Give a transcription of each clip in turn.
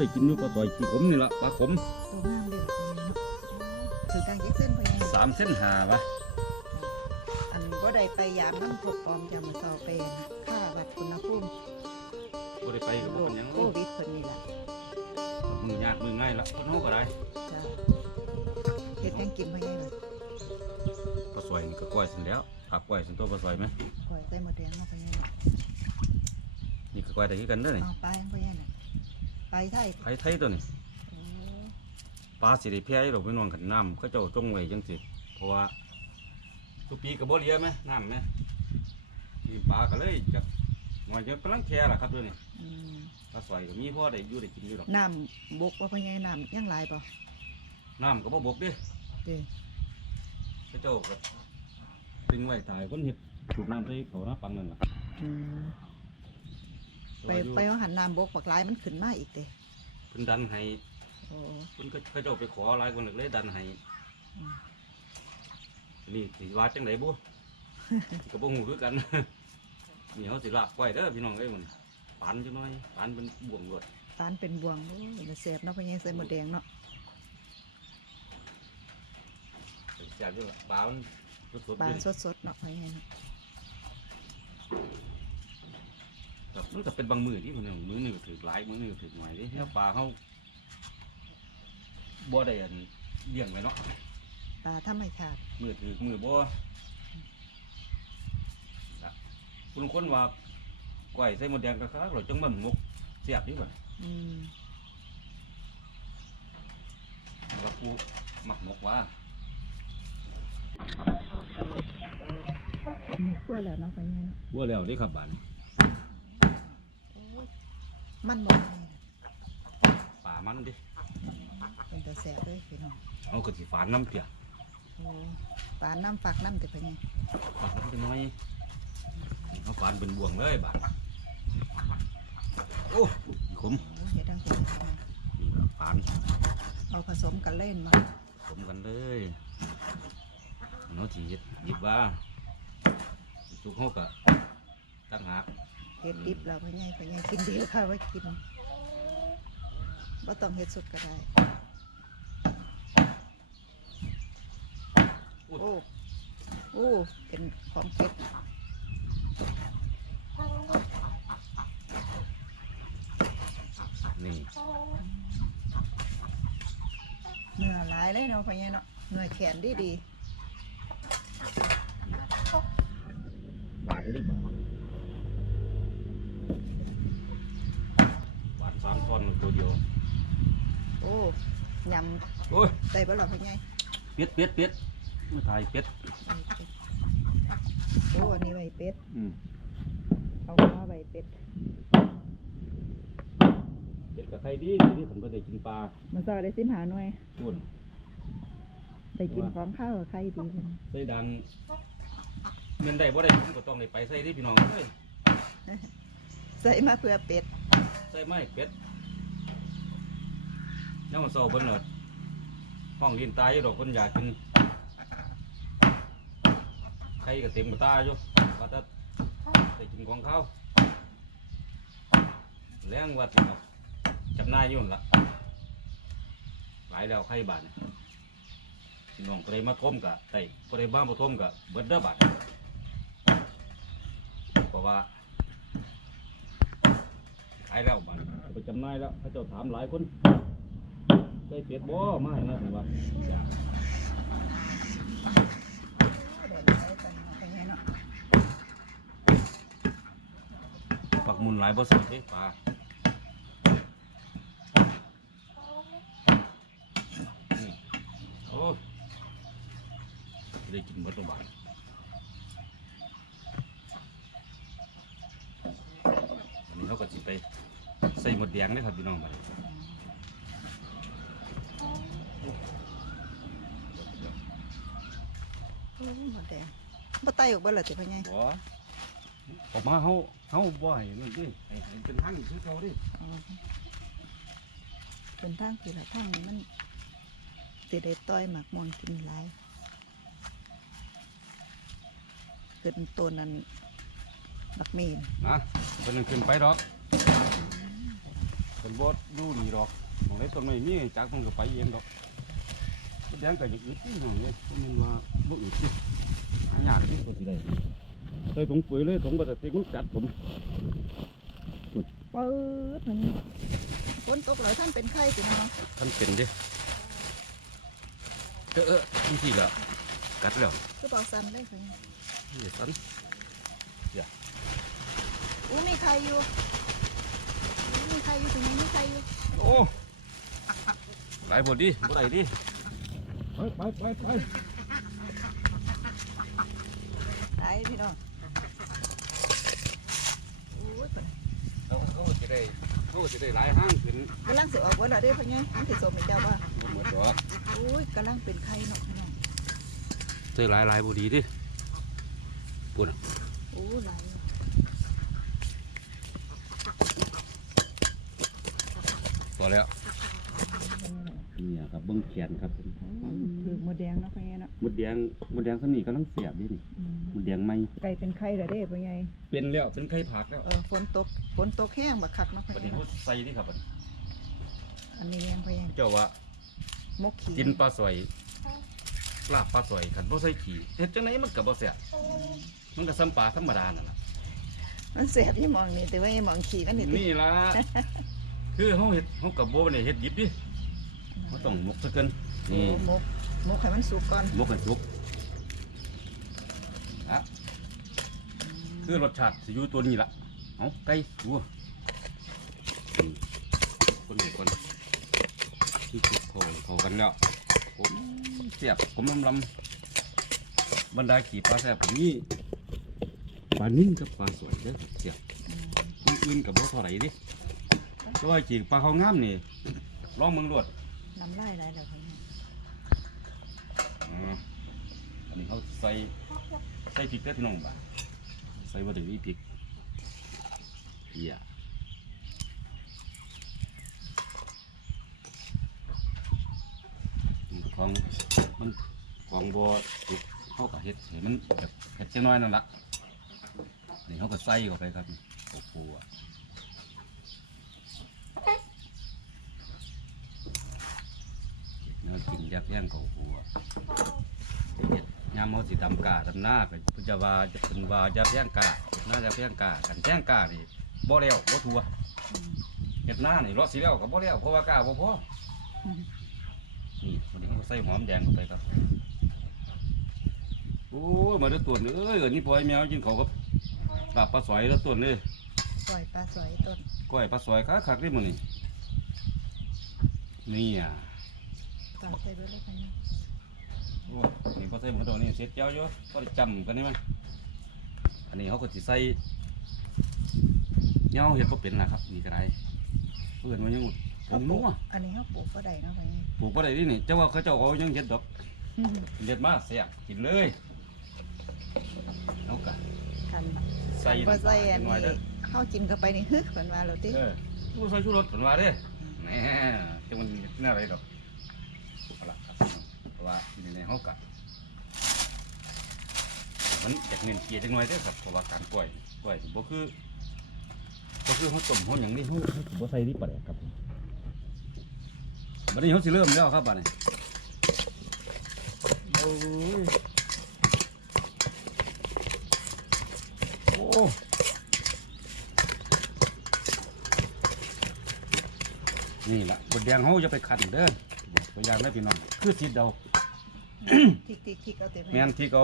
ก็ได้พอได้กินอยู่ปลาซอยขี้ขมนี่ละปลาขมตัวงามเลยแบบนี้เนาะถือกลางเจ็กเส้นไปยังสามเส้นหาวะอันบ่ได้ไปยามน้ำพกปลอมจะมาสอบไปค่าวัดอุณหภูมิบ่ได้ไปกับโรบ่คเป็นหยังโควิดคนนี้ล่ะมือยากมือง่ายละคนเฮาก็ได้จ้ะเฮ็ดหยังกินไปยังล่ะปลาซอยนี่ก็ก้อยเสร็จแล้วผักก้อยเสร็จตัวปลาซอยไหมก้อยใส่หมดแดงเนาะไปยังล่ะนี่ก็ก้อยได้คือกันเด้อนี่เอาไปยัง ไปยังน่ะไปไทยไผไทยตัวนี้โอ้ปลาสิได้แพ้ให้เราไปนอนขันน้ำเขาเจ้าจงไว้จังสิเพราะว่าทุกปีก็บ่เหลียไหมน้ำไหมนี่ปลาก็เลยจะงอยจะกำลังแค่ล่ะครับตัวนี้อืมปลาซอยก็มีพ่อได้อยู่ได้กินอยู่ดอกน้ำบกว่าไปยังน้ำยังหลายป่ะน้ำก็บ่บกเดิเด้เขาเจ้าก็ตึงไว้ตายคนเห็ดถูกน้ำใส่เขานะปังนั่นล่ะอืม ไปไปเอาหันน้ำบกปักหลายมันขึ้นมาอีกเด้เพิ่นดันให้โอ้ เพิ่นก็เขาเจ้าไปขอหลายคนเลยดันให้อืม นี่สิว่าจังไดบ่ ก็บ่ฮู้คือกัน นี่เฮาสิลาบก้อยเด้อพี่น้องเอ้ยมันปานจังน้อยปานเป็นบ่วงรวดปานเป็นบวงโอ้ยมันแสบเนาะไปยังใส่หมดแดงเนาะแซ่บอยู่ล่ะปลามันสดๆปลาอยู่นี่สดๆเนาะไปยังเนาะ ครับมันก็เป็นบางมือที่มันเอามือหนึ่งถือหลายมือหนึ่งถือหน่อยดิแล้วปลาเขาบ่ได้อันเลี้ยงไว้เนาะปลาธรรมชาติมือถือมือบ่ละคุณคนว่าก้อยใส่หมดแดงกะครับเราจังมันมกเสียบดีกว่าอืมว่ากูมักมกว่านี่กล้วยแล้วเนาะไปยังเนาะบ่แล้วนี่ครับบานโอ้ย มันบ่ได้ปลามันดิเป็นแต่แสบเลยพี่น้องเอากระสิฝานน้ำเปียกโอ้ปลาน้ำฝักน้ำแต่ไปยังฝานน้ำเป็นน้อยเอาฝานเป็นบ่วงเลยบานโอ้ยขมโอ้ยเฮ็ดดังเป็นนี่ละฝานเอาผสมกันเล่นมาผมกันเลยเนาะที่เฮ็ดหยิบว่าสุกเขากะตั้งหาก เฮ็ดดิบแล้วไปยังไปยังกินดีค่ะไว้กินบ่ต้องเฮ็ดสุดก็ได้อุ๊ยโอ้โอ้เป็นของเก็บนี่เนื้อหลายเลยเนาะไปยังเนาะเนื้อแขนดีดีหวานดิหวานสามช้อนตัวเดียวๆโอ้ยโอ้ยำได้บ่ล่ะไปยังเป็ดเป็ดเป็ดมาถ่ายเป็ดโอ้อันนี้ใบเป็ดอืมเอามาใบเป็ด เป็ดกับไข่ดีที่ผมก็ได้กินปลามันซอยได้สิบหาหน่วยตุ่นได้กินของข้าวกับไข่ดีเลยใส่ดันเงินได้บ่ได้ผมก็ต้องได้ไปใส่ที่พี่น้องเอ้ยใส่มาเพื่อเป็ด ใส่ไม้เป็ด น้ำมันเศร้าเบิ่งเนิดห้องดินตายอยู่ดอกคนอยากกินใครก็เต็มตาอยู่ว่าถ้าได้กินของเขาแรงว่าสิครับนายอยู่นั่นละหลายแล้วใครบาทเนี่ยพี่น้องก็ได้มาท่มกะได้ก็ได้บ้านมาท่มกะเบิดเด้อบาทเพราะว่าขายแล้วบัดเอาไปจำนายแล้วเขาเจ้าถามหลายคน ได้เป็ดบ่มาให้นะผมว่าจ้ะแดดใส่กันเนาะไปยังเนาปักหมุนหลายบ่สุดเด้ปลาโอ้ยได้กินเบิดตัวบาทวันนี้เขาก็สิไปใส่หมดแดงเลยครับพี่น้องบัดโอ้ หมดแดงบ่ไตออกบ่ล่ะติพ่อใหญ่บ่ออกมาเฮาเฮาบ่ให้นั่นดิให้ให้เป็นทางคือเขาดิอ๋อเป็นทางคือละทางนี้มันสิได้ต้อยหมักม่วงกินหลายขึ้นต้นนั้นบักมีนนะเพิ่นนขึ้นไปดอกเพิ่นบ่บ่อยู่นี่หรอกหมองไหนต้นไม้มีจักมันก็ไปเองดอกมด แดงก็อย่างอื่นที่น้องเนี่ยบ่แม่นว่าบ่อื่นที่หายากที่ก็สิได้เคยถุงปุ๋ยเลยถุงบ่ได้ติมันกัดผมปื๊ดมันฝนตกแล้วท่านเป็นไข้สินะเนาะท่านเป็นเด้เออเออจังซี่ล่ะกัดแล้วคือเบาสั่นเลยพ่อใหญ่นี่สันอู้มีใครอยู่อู้มีใครอยู่ตรงนี้มีใครอยู่โอ้หลายบ่ดีบ่ได้ดิ ไปไปไปไปไหนพี่น้องอู้ยเพิ่นเขาเขาจะได้เขาจะได้หลายห้างขึ้นกำลังสิออกว่าละเด้พ่อใหญ่มันสิสมให้เจ้าว่าบ่หมดดอกอู้ยกำลังเป็นไข้เนาะพี่น้องเจอหลายหลายบ่ดีดิอู้หลายว่ะพอแล้ว นี่ครับเบิ้งแขนครับผมคือหมดแดงเนาะพ่อใหญ่เนาะมดแดงมดแดงสนี่กำลังเสียบดินี่อืมมดแดงใหม่ไก่เป็นไข้ละเด้พ่อใหญ่เป็นแล้วเป็นไข้ผักแล้วเออฝนตกฝนตกแห้งบักคักเนาะพ่อบัดใหญ่นี้เขาเนาะใส่ดิครับบัดนี้อันนี้ยังพ่อใหญ่เจ้าว่ามกขี้กินปลาสวยลาบปลาสวยขันบ่ใส่ขี้เฮ็ดจังไดมันก็บ่แซ่บมันก็ซ้ำปลาธรรมดานั่นล่ะมันเสียบยี่หมองนี่แต่ว่ายี่หมองขี้มันนี่ตินี่ล่ะคือเฮาเฮ็ดเฮาก็บ่ได้เฮ็ดดิบดิ เฮาต้องหมกซะเกินโอ้นี่มกมกให้มันสุกก่อนหมกให้สุกอะคือรสชาติสิอยู่ตัวนี้ล่ะเอาไก่สัวนี่คนหนึ่งคนที่คลุกเข้าเข้ากันแล้วผมเสียบผมลำลำบรรดาขี่ปลาแซ่บผมนี่ปลานิ่มกับปลาสวยเด้อเสียบอืมคนอื่นกับบ่เท่าไหร่ดิแตัวาขี่ปลาเขางามนี่ลองเมืองรวด น้ำลายไหลแล้วพ่อใหญ่อ่าอันนี้เขาใส่ใส่พริกเด้อพี่น้องบ่าใส่บะถึงอีพริกเฮียมันของมันของบ่สุกเขาก็เฮ็ดให้มันแบบเผ็ดจังน้อยนั่นละอันนี้เขาก็ใส่เข้าไปครับโอ้โหอะเนื้อ กินยักษ์ย่างเขาหัวเฮ็ดยามเขาสิดำกาดำหน้าก็เพิ่นจะว่าจะเป็นว่าจะแย่งกาเฮ็ดหน้าจะแย่งกากันแย่งกานี่บ่แล้วบ่ทัวอืมเฮ็ดหน้านี่รอสิแล้วก็บ่แล้วเพราะว่ากาบ่พออืมนี่วันนี้เขาก็ใส่หอมแดงเข้าไปครับโอ้ยมาเด้อตัวเอ้ยเออนี่พลอยแมวกินเขาวกับลาบปลาสอยแล้วตัวนี้ปล่อยปลาสวยต้นก้อยปลาสอยคักๆนี่มื้อนี้นี่อะ ปลาใส่เบิดเลยพ่อใหญ่โอ้ยนี่พอใส่หมูตัวนี้เสร็จเจ้าอยู่พอได้จำกันนี่มันอันนี้เขาก็สิใส่เหนียวเห็ดบ่เป็นนะครับนี่ก็ได้เพื่อนว่ายังผมนัวอันนี้เขาปลูกก็ได้เนาะพ่อใหญ่ปลูกบ่ได้ดินี่เจ้าว่าเขาเจ้าเอายังเห็ดดอกอืมเห็ดมาเสียกินเลยเอากะคันใส่บ่ใส่อันหน่อยนี้เด้อเฮากินเข้าไปนี่ฮึเพิ่นว่าแล้วติเออผู้ใส่ชูรสเพิ่นว่าเด้อแหน่จังมันน่าอะไรดอกเอาล่ะครับเพราะว่าอยู่ในเฮากะมันอยากเน้นเกียร์จังหน่อยเด้อครับเพราะว่าการกล้วยกล้วยบ่คือบ่คือเฮาต้มเฮาหยังนี่เฮาเฮาบ่ใส่นี่ปลาแดกครับบัดนี้เฮาสิเริ่มแล้วครับบัดนี้โอ้ยโอ้นี่ล่ะบดแดงเฮาอย่าไปขันเด้อบอก ตัวอย่างได้พี่น้องคือสิเดาทิกทิกทิกเอาเต็มแม่นที่เขา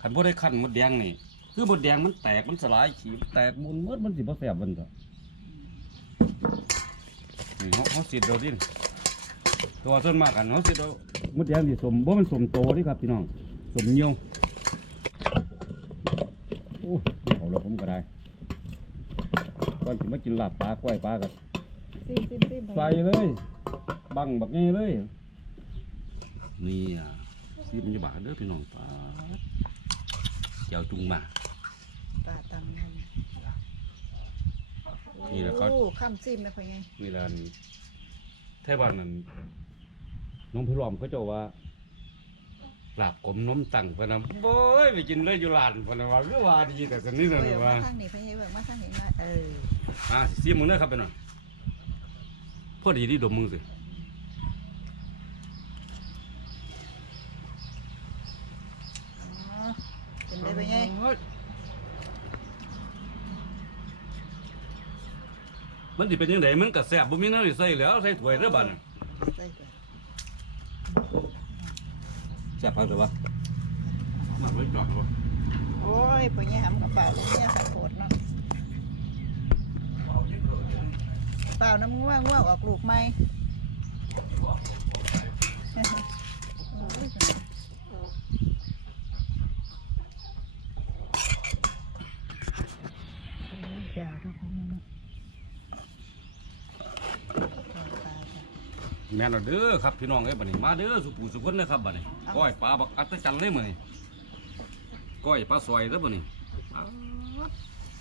ขันบ่ได้ขันมดแดงนี่ คือมดแดงมันแตกมันสลายขีมันแตกมุนหมดมันสิบ่แซ่บมันก็นี่เฮาเฮาสิเดาดิตัวส่วนมากกันเฮาสิเดามดแดงนี่สมบ่มันสมโตเดิครับพี่น้องสมเหี่ยวโอ้เอาแล้วผมก็ได้ก่อนสิมากินลาบปลากล้วยปลาก็ซิมซิมซิมใส่เลย บังบักงี้เลย นี่อะซีมันจะบาดเด้อพี่น้องปลาเจ้าจุงมาปลาตังมันนี่แหละเขาโอ้ข้ามซิมนะพ่อใหญ่นี่แหละนี่แท่บ้านนั้นน้องพี่รอมเขาเจ้าว่าลาบกลมน้มตังพะนะโบ้ยไปกินเลยอยู่ลานพะนะว่าก็ว่าดีแต่ตอนนี้นะเบิ่งว่ามาทางนี้พ่อใหญ่เบิ่งมาทางนี้มาเอออ่าซีมึงเด้อครับพี่น้องอดีที่ดมมือสิ อ๋อ เป็นได้ไปไงมันสิเป็นยังไงมันก็แซ่บบ่มีน้ำสิใส่แล้วใส่ถ้วยเด้อบัดน่ะใส่ก่อนแซ่บพักเลยวะมาไว้จอดวะโอ้ยไปไงหำกระเป๋าเลยเนี่ยข้าวโพดเนาะเปล่าน้ำง่วงง่วงออกลูกไหมโอ้ย ยาทุกคนนะแม่นเอาเด้อครับพี่น้องเอ้ยบัดนี้มาเด้อสุปู่สุคนนะครับบัดนี้ก้อยปลาบักอัศจรรย์เลยมื้อนี้ก้อยปลาซอยเด้อบัดนี้ป๊าด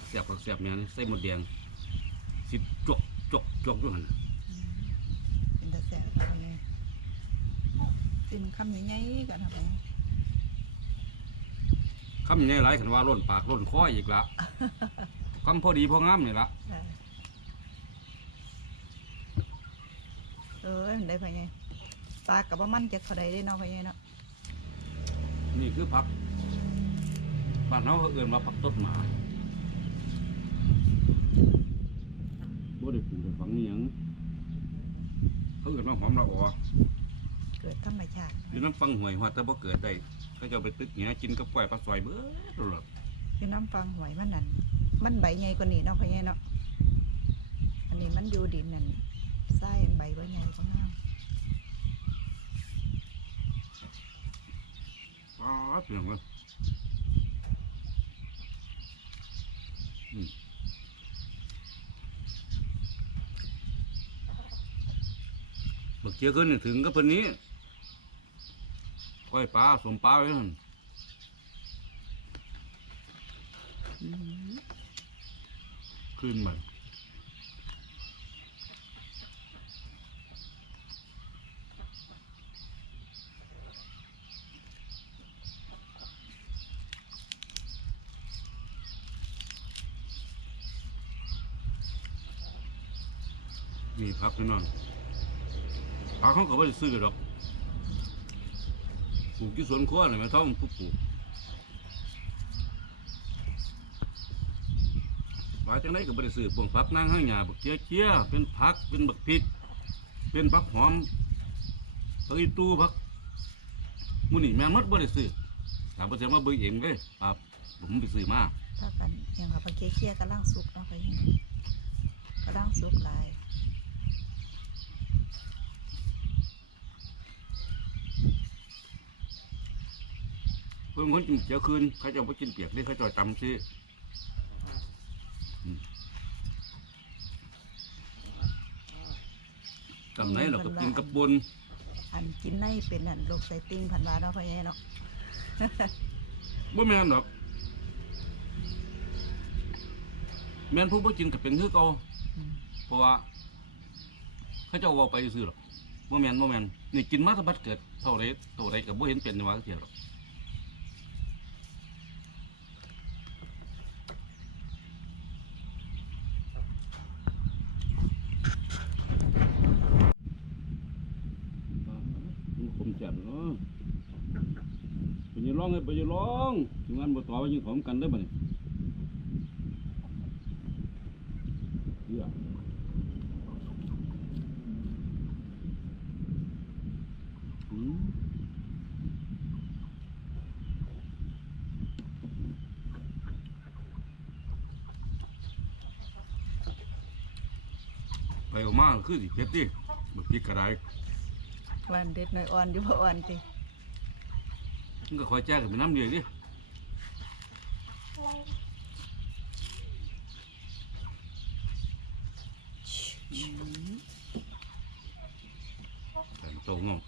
แซ่บคักแซ่บแม่นี่ใส่หมดแดงสิจกจกจกอยู่หั่นเป็นตาแสบไปไงสิมันคำใหญ่ๆกันทำไมคำใหญ่หลายคันว่าล้นปากล้นคออีกละ คำพอดีพองามนี่ละได้เออมันได้ไปไงปลากับว่ามันจะเขาได้ได้เนาะไปไงเนาะนี่คือผักบ้านเราเขาเอื่นว่าผักต้นหมาบ่ได้ปลูกไปฝังนี่หยังเขาเอื่นว่าหอมละออเกิดธรรมชาติอยู่น้ำฟังหวยหอดแต่บ่เกิดได้เขาจะเอาไปตึกเหี้ยกินกับกล้วยปลาซอยเบิดตลอด คือน้ำฟังหวยมันนั่น มันใบใหญ่กว่านี้เนาะไปไงเนาะ อันนี้มันอยู่ดินนั่นไส้ใบว่าใหญ่กว่างามอ้าเปลี่ยนเลยบักเจียขึ้นถึงกับเพิ่นนี้ก้อยปลาสมปลาไว้หั่น อืม ขึ้นมานี่พักพี่นองพักเขาก็ไม่ได้ซื้อหรอก ปลูกที่สวนครัวเลยไม่ต้องผู้ปลูก ว่าจังไดก็ไม่ได้ซื้อพวกผักนางห้างหญ้าบักเกี้ยเกี้ยเป็นผักเป็นบักพริก เป็นผักหอมผักอีตูผักหมูนี่แม่นหมดบ่ได้ซื้อถามว่าจะมาเบิ่งเองเลยครับผมไปซื้อมาถ้ากันอย่างกับปลาเคี้ยๆกำลังสุกเนาะไปไงกำลังสุกหลายเพิ่นคนกินเจียวคืนเขาเจะบ่กินเปียกนี่เขาเจะจำซื้ออืม จำไหนเราก็กินกับปนอันกินในเป็นอันโรคไซติ่งพันวาเนาะไปไงเนาะบ่แม่นดอก แม่นผู้บ่กินก็เป็นคือเก่าอืมเพราะว่า เขาเจ้าเว้าไปซื่อหรอกบ่แม่นบ่แม่นนี่กินมาสะบัดเกิดเท่าไรเท่าไรก็บ่เห็นเป็นว่าเทียหรอกมันคมจัดเนาะไปอยืนร้องเลยไปอยืนร้อง ถึงงานบ่ต่อไปยิงของกันได้อบ่นี่เหี้ยอืมไปออกมาคือสิเผ็ดดิบักพริกกระไดวันเด็ดหน่อยอ่อนอยู่บ่อ่อนติมันก็คอยแจ้งกันเป็นน้ำเดียวดิแต่โตงง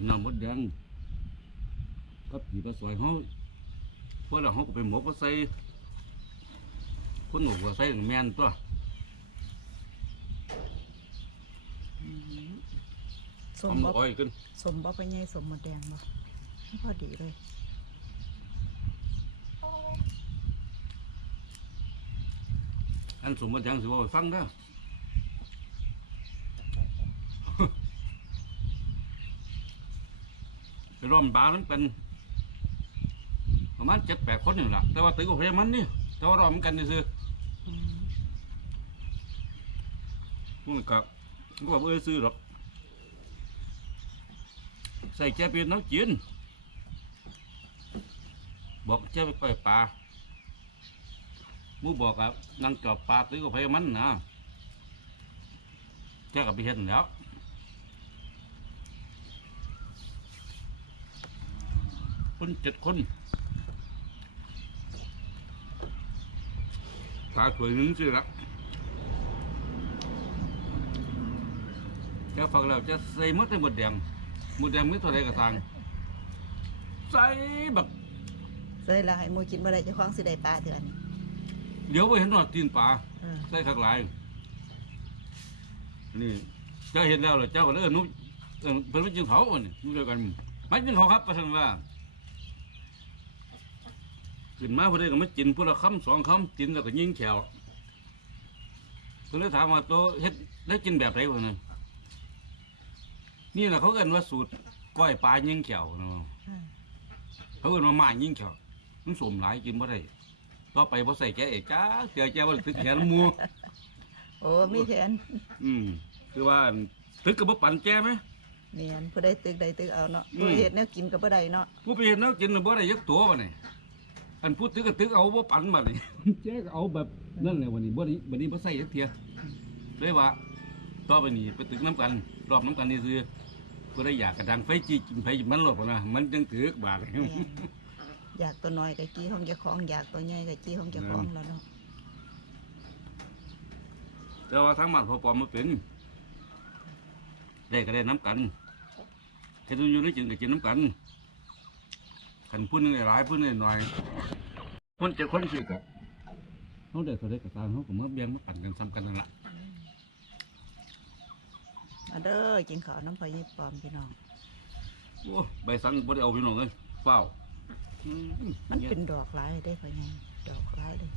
แต่น้ำมดแดงกับผีปลาสวยเขาเพราะเราเขาก็ไปหมกก็ใส่คนหนูก็ใส่แมนตัวสหมอมบ่อ้อยขึ้นสมบ่ไปไงสมหมดแดงบ่พอดีเลยอันสมบัติยังสิว่าไปฟังเด้อ ไป ร่อมบามันเป็นประมาณเจ็ดแปดคนนี่แหละแต่ว่าตึกกับเพมันนี่แต่ว่ารอมกันนี่ซื้ออืมพวกนี้ก็ก็แบบเอ้ยซื้อหรอกใส่แก้เป็นน้ำจีนบอกเจ้าไปปล่อยปลาหมูบอกกับนางจอบปลาตึกกับเพมันนะเจ้ากับไปเห็นแหล้ว คนเจ็ดคนปลาถวยหนึงสิละจะฟังแล้วจะใส่หมดในหมดแดงหมดแดงมีเท่าไรก็ทางใส่แบบใส่ละให้หมูกินบ่ได้เจ้าของสิได้ปลาเดือนเดี๋ยวไปเห็นว่าตีนปลาเออใส่ขักหลายนี่เจ้าเห็นแล้วเหรอเจ้าก็เลยเออหนุเออเป็นไม่จริงเขาอันนี้นุ่เดียวกันไม่จริงเขาครับประชันว่า ขึ้นมาพอดีก็มากินพวกละคำสองคำกินแล้วก็ยิงแขวก็เลยถามว่าตัวเฮ็ดได้กินแบบไรวะนั่นนี่แหละเขาเอิ้นว่าสูตรก้อยปลายิงแขวนะอ่าเขาเอิ้นว่าหมายิ่งเฉาะมันสมหลายกินบ่ได้ต่อไปบ่ใส่แกเอกจ้าเสียแกบ่ได้ตึกแขนหมูโอ้มีแผนอืมคือว่าตึกก็บ่ปันแกไหมเนียนผู้ใดตึกใดตึกเอาเนาะอืมผู้เฮ็ดแนวกินก็บ่ได้เนาะผู้ไปเห็นแนวกินน่ะบ่ได้ยักตัวบัดนี้ อันพูดตึกก็ตึกเอาบ่ปันบัดนี้แกก็เอาแบบนั่นแหละวันนี้บ่ได้บัดนี้บ่ใส่จักเทียเลยว่าต่อไปนี้ไปตึกน้ำกัน รอบน้ำกันนี่คือผู้ใดอยากกระดังไฟจีกินไฟมันหลดพุ่นนะมันจังตึกบาดแม่นอยากตัวน้อยก็จี้ของเจ้าของอยากตัวใหญ่ก็จี้ของเจ้าของแล้วเนาะแต่ว่าทางบ้านพอปอมมาเป็นได้ก็ได้น้ำกันแค่ทุนอยู่ในจินก็กินน้ำกัน ขันพูดหนึงหลายพูดหนึงหน่อยคนเจ็ดคนสิกะเขาได้เขาได้กระตางเขาก็มาเบี้ยงมาปั่นกันซ้ำกันนั่นละมาเด้อกินข้าวน้ำพอยี่ปอมพี่น้อง โอ้ใบสังบ่ได้เอาพี่น้องเลยเฝ้าอืมมันเป็นดอกหลายได้พอไงดอกหลายเลย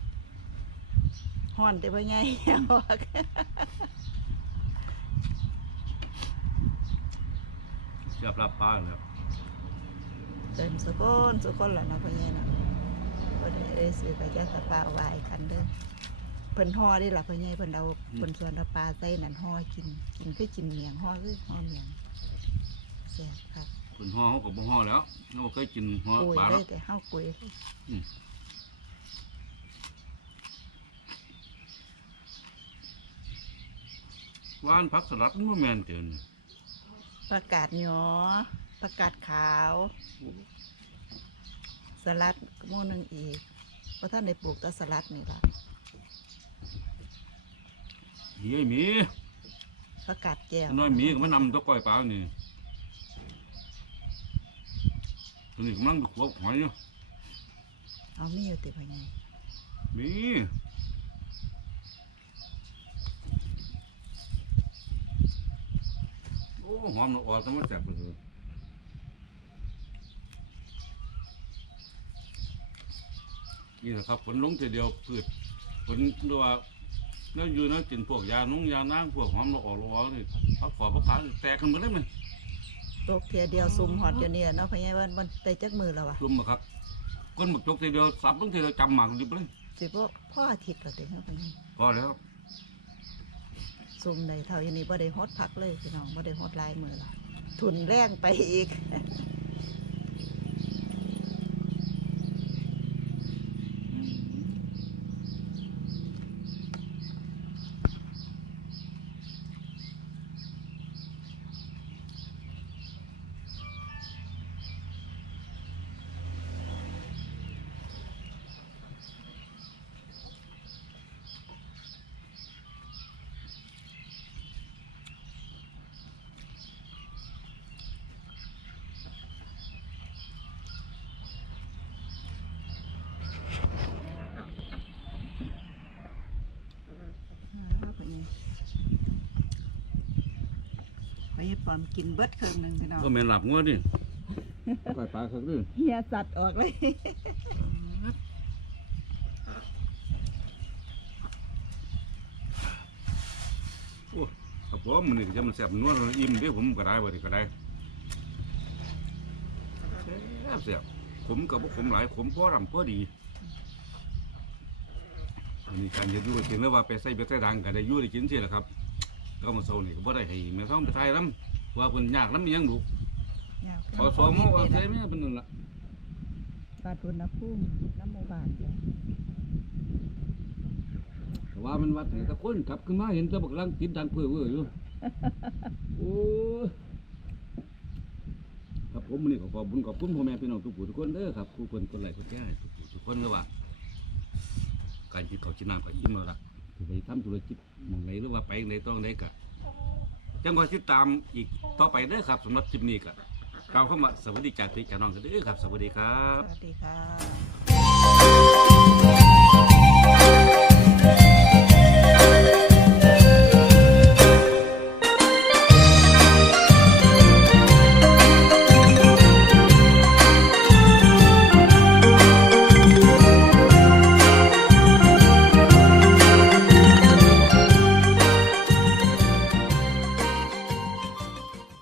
ฮ้อนได้พอไงเอาอะเสียบลาบปลาเลย เดินสุกคนสุกคนแหล้วเนาะพ่อไงเนาะบ่ได้เอ้ยซื้อกระยาสปลาไว้กันเด้อเพิ่นห่อได้ล่ะพ่อไงเพิ่นเอาเพิ่นส่วนเอาปลาใส่นั่นห่อกิน กินคือกินเมียงห่อคือห่อเมียงแซ่บครับคนห่อเขาก็บ่ห่อแล้วเราบ่เคยกินห่อกุยปลาเลแล้วยแต่เฮากุยเลยหวานผักสลัดมันบ่แม่นเกินประกาศหยอ ประกาศขาว สลัดโม่หนึงอีกเพราะท่านได้ปลูกแต่สลัดนี่ล่ะเฮ้ยหมีประกาศแก้วน้อยหมีก็มานำตัวก้อยปลานี่ตัวนี้กำลังไปขวบหอยอยู่เอามีอยู่ติพะไงมี โอ้หอมละอ่อนต้องมาแซ่บเลย นี่แหละครับผลลงทีเดียวพืชผลด้วยว่าแล้วอยู่นะกินพวกยานุ่งยานางพวกหอมละอ่อนละอ่อนนี่พักฝอพักขาแตกกันหมดเลยมั้ยตกเทียเดียวซุ่มหอดอยู่เนี่ยเนาะพะไงว่ามันได้จักมือแล้ววะรวมมาครับก้นหมึกจกทีเดียวสับลงทีเดียวจำหมากดิบเลยสิบ่พ่ออาทิตย์แล้วติเนาะพะไงพอแล้วซุ่มได้เท่าอย่างนี้บ่ได้ฮดพักเลยพี่น้องบ่ได้ฮดหลายมือละทุนแรงไปอีก ปอมกินเบิดเครื่องหนึงพี่น้องก็แม่นหลับงัวดิปล่อยปลาครับดิเฮียสัตว์ออกเลยโอ้ครับผมมันนี่จะมันแซ่บนัวอิ่มเด้ผมก็ได้บ่ดิก็ได้แซ่บแซ่บผมกับบ่ผมหลายผมพอรำพอดีอันนี้การจะอยู่กินแล้วว่าไปใส่เบ็ดใส่ดังก็ได้อยู่ได้กินสิแหละครับ ก็มาโซนี่ก็บ่ได้ให้แม่ท้องไปทายนำว่าเพิ่นยากนำยังดุอยากพอสอมว่าใส่แม่เพิ่นนั่นล่ะบาดอุณหภูมิน้ำหมู่บ้านจ้ะแต่ว่ามันวัดให้ตะคนกลับขึ้นมาเห็นแตะบักลังติดดังเพื่อเว้ออยู่ โอ้ยครับผมมื้อนี้ก็ขอบคุญขอบคุณพ่อแม่พี่น้องทุกผู้ทุกคนเด้อครับผู้คนคนไหลคนแก่ทุกผู้ทุกคนเลยว่าการกินข้าวกินน้ำก็อิ่มแล้วล่ะสิ ไปทำธุรกิจหมองไหนหรือว่าไปไหนต้องไหนก็จังคอยติดตามอีกต่อไปเด้อครับสำหรับคลิปนี้กะกล่าวคำว่าสวัสดีจากพี่จากน้องกันเด้อครับ สวัสดีครับ สวัสดีค่ะ